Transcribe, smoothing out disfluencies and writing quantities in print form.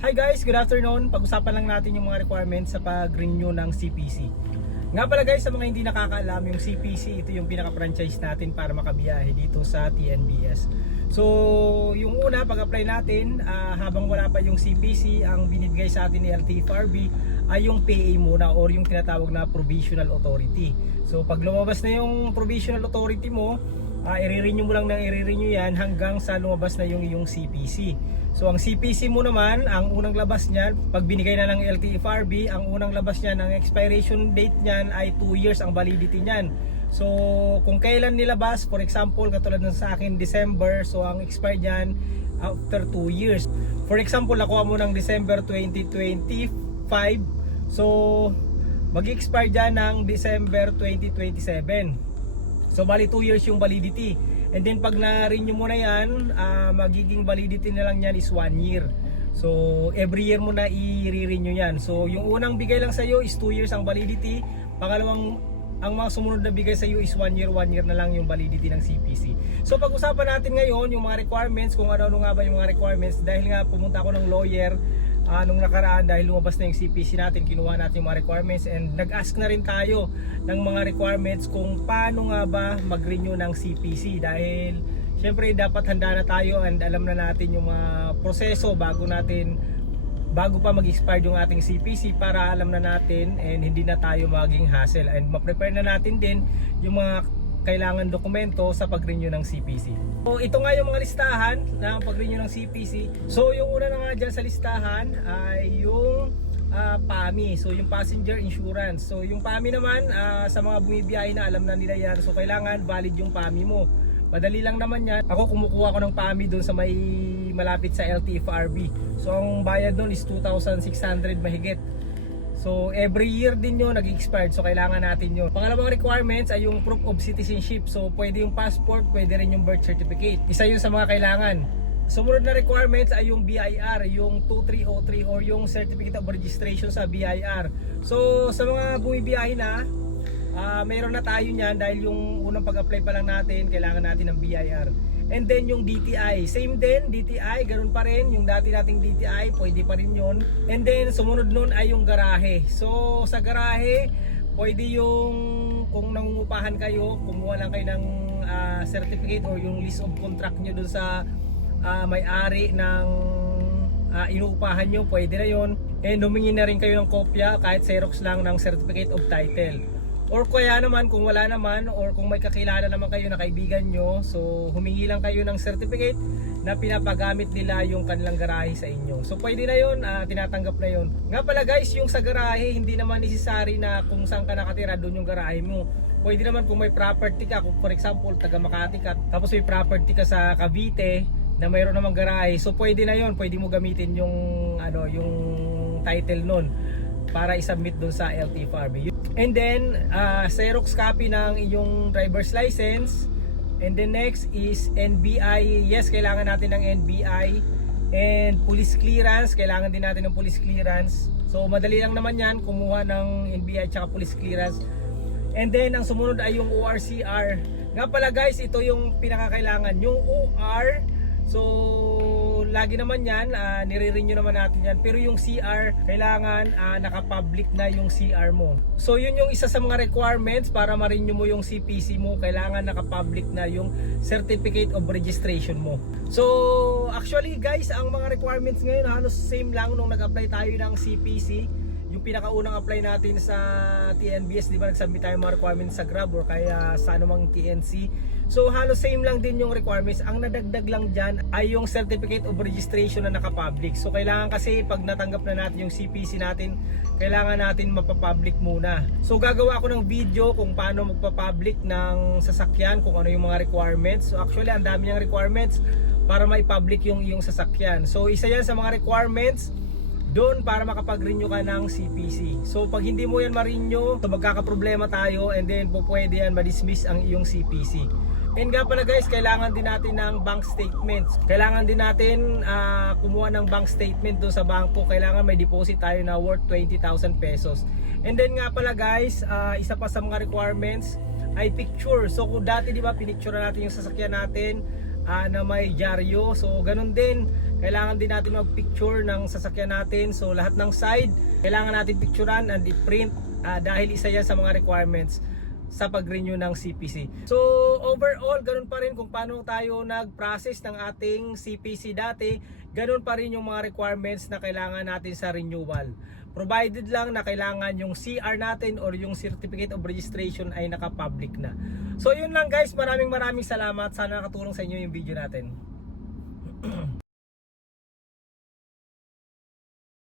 Hi guys, good afternoon. Pag-usapan lang natin yung mga requirements sa pag-renew ng CPC. Nga pala guys, sa mga hindi nakakaalam, yung CPC, ito yung pinaka-franchise natin para makabiyahe dito sa TNBS. So, yung una, pag-apply natin, habang wala pa yung CPC, ang binibigay sa atin ni LTFRB ay yung PA muna or yung tinatawag na Provisional Authority. So, pag lumabas na yung Provisional Authority mo, i-renew mo lang ng i-renew yan hanggang sa lumabas na yung iyong CPC. So ang CPC mo naman, ang unang labas niyan, pag binigay na ng LTFRB, ang unang labas niyan, ang expiration date niyan ay 2 years ang validity niyan. So kung kailan nilabas, for example, katulad ng sa akin December, so ang expired niyan after 2 years. For example, nakuha mo ng December 2025, so mag-expire diyan ng December 2027. So bali 2 years yung validity. And then pag na-renew mo na yan, magiging validity na lang yan is 1 year. So every year mo na i-renew yan. So yung unang bigay lang sa iyo is 2 years ang validity. Pangalawang, ang mga sumunod na bigay sa iyo is 1 year na lang yung validity ng CPC. So pag-usapan natin ngayon yung mga requirements, kung ano-ano nga ba yung mga requirements. Dahil nga pumunta ako ng lawyer nung nakaraan dahil lumabas na yung CPC natin, kinuha natin yung mga requirements and nag-ask na rin tayo ng mga requirements kung paano nga ba mag-renew ng CPC dahil syempre dapat handa na tayo and alam na natin yung mga proseso bago pa mag-expire yung ating CPC para alam na natin and hindi na tayo maging hassle and ma-prepare na natin din yung mga kailangan dokumento sa pag-renew ng CPC. So ito nga yung mga listahan ng pag-renew ng CPC. So yung una na nga dyan sa listahan ay yung PAMI. So yung passenger insurance. So yung PAMI naman sa mga bumibiyahe na alam na nila yan. So kailangan valid yung PAMI mo. Madali lang naman yan. Ako kumukuha ko ng PAMI doon sa may malapit sa LTFRB. So ang bayad doon is 2,600 mahigit. So every year din yun nag-expired, so kailangan natin yun. Pangalawang requirements ay yung proof of citizenship. So pwede yung passport, pwede rin yung birth certificate. Isa yun sa mga kailangan. Sumunod na requirements ay yung BIR, yung 2303 or yung Certificate of Registration sa BIR. So sa mga bumibiyahe na, mayroon na tayo niyan dahil yung unang pag-apply pa lang natin, kailangan natin ng BIR. And then yung DTI, same din, DTI, ganun pa rin, yung dati nating DTI, pwede pa rin yun. And then sumunod nun ay yung garahe. So sa garahe, pwede yung kung nangungupahan kayo, kumuha lang kayo ng certificate or yung list of contract nyo dun sa may-ari ng inuupahan nyo, pwede na yun. And humingi na rin kayo ng kopya, kahit Xerox lang ng certificate of title. Or kaya naman kung wala naman or kung may kakilala naman kayo na kaibigan nyo, so humingi lang kayo ng certificate na pinapagamit nila yung kanilang garahe sa inyo. So pwede na yun, tinatanggap na yun. Nga pala guys, yung sa garahe hindi naman necessary na kung saan ka nakatira doon yung garahe mo. Pwede naman kung may property ka, kung for example taga Makati ka, tapos may property ka sa Cavite na mayroon namang garahe, so pwede na yun, pwede mo gamitin yung yung title nun para i-submit doon sa LTFRB. And then Xerox copy ng iyong driver's license. And then next is NBI. Yes, kailangan natin ng NBI. And police clearance, kailangan din natin ng police clearance. So madali lang naman yan, kumuha ng NBI at police clearance. And then ang sumunod ay yung ORCR. Nga pala guys, ito yung pinakakailangan, yung OR. So lagi naman yan, nire-renew naman natin yan. Pero yung CR, kailangan naka-public na yung CR mo. So yun yung isa sa mga requirements para ma-renew mo yung CPC mo. Kailangan naka-public na yung Certificate of Registration mo. So actually guys, ang mga requirements ngayon halos same lang nung nag-apply tayo ng CPC. Yung pinakaunang apply natin sa TNBS, di ba nagsubmit tayo mga requirements sa Grab or kaya sa anumang TNC. So halos same lang din yung requirements. Ang nadagdag lang dyan ay yung Certificate of Registration na naka-public. So kailangan kasi pag natanggap na natin yung CPC natin, kailangan natin mapapublic muna. So gagawa ako ng video kung paano magpapublic ng sasakyan, kung ano yung mga requirements. So actually ang dami ng requirements para mai-public yung iyong sasakyan. So isa yan sa mga requirements doon para makapag-renew ka ng CPC. So pag hindi mo yan ma-renew, so magkakaproblema tayo and then pwede yan ma-dismiss ang iyong CPC. And nga pala guys, kailangan din natin ng bank statements. Kailangan din natin kumuha ng bank statement doon sa bangko. Kailangan may deposit tayo na worth 20,000 pesos. And then nga pala guys, isa pa sa mga requirements ay picture. So kung dati di ba pinicture natin yung sasakyan natin na may dyaryo, so ganun din kailangan din natin mag-picture ng sasakyan natin. So lahat ng side, kailangan natin picturean and i-print dahil isa yan sa mga requirements sa pag-renew ng CPC. So overall, ganun pa rin kung paano tayo nag-process ng ating CPC dati, ganun pa rin yung mga requirements na kailangan natin sa renewal. Provided lang na kailangan yung CR natin or yung Certificate of Registration ay naka-public na. So yun lang guys, maraming salamat. Sana nakatulong sa inyo yung video natin.